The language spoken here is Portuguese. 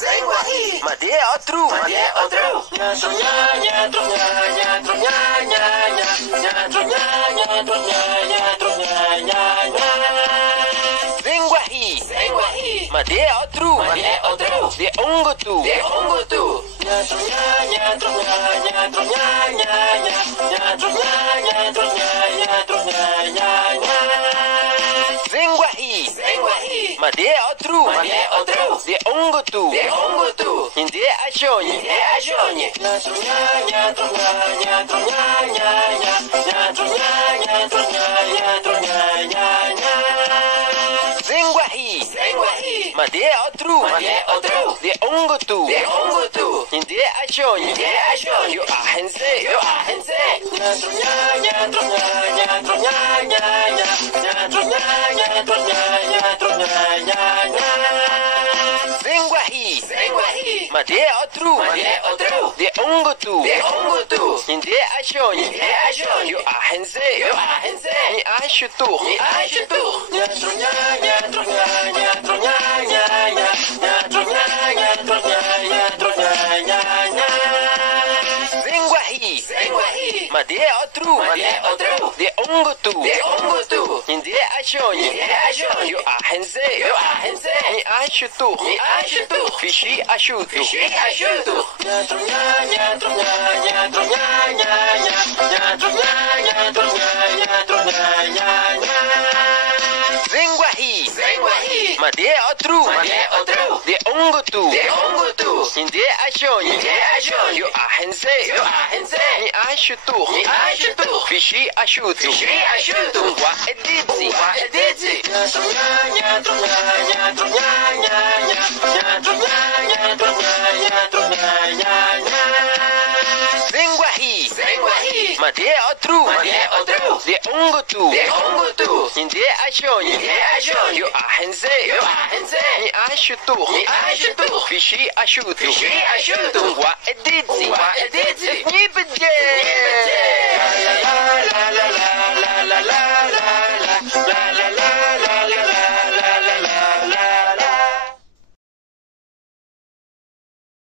sem guarri. Mas é outro. Sem guarri. Mas é outro. De ungutu. Sem guarri. Mas é outro. De ungutu. Inde achonye. Sem guarri. Mas é outro. De ungutu. Inde achonye. Yo ahense. Sem guarri. Mas é outro. De ungutu. Inde achonye. Yo ahense. Ni ashutu. Sem guarri. Mas é outro. De ungutu. Inde achonye. Yo ahense. Ni ashutu. Fishi ashutu. Sem guarri. Mas é outro. De ungutu. Inde achonye. Yo ahense. Ni ashutu. Fishi ashutu. Wa editsi. Sem guarri. Mas é outro. De ungutu. Inde achonye. Yo ahense. Ni ashutu. Fishi ashutu. Wa editsi. Nipede.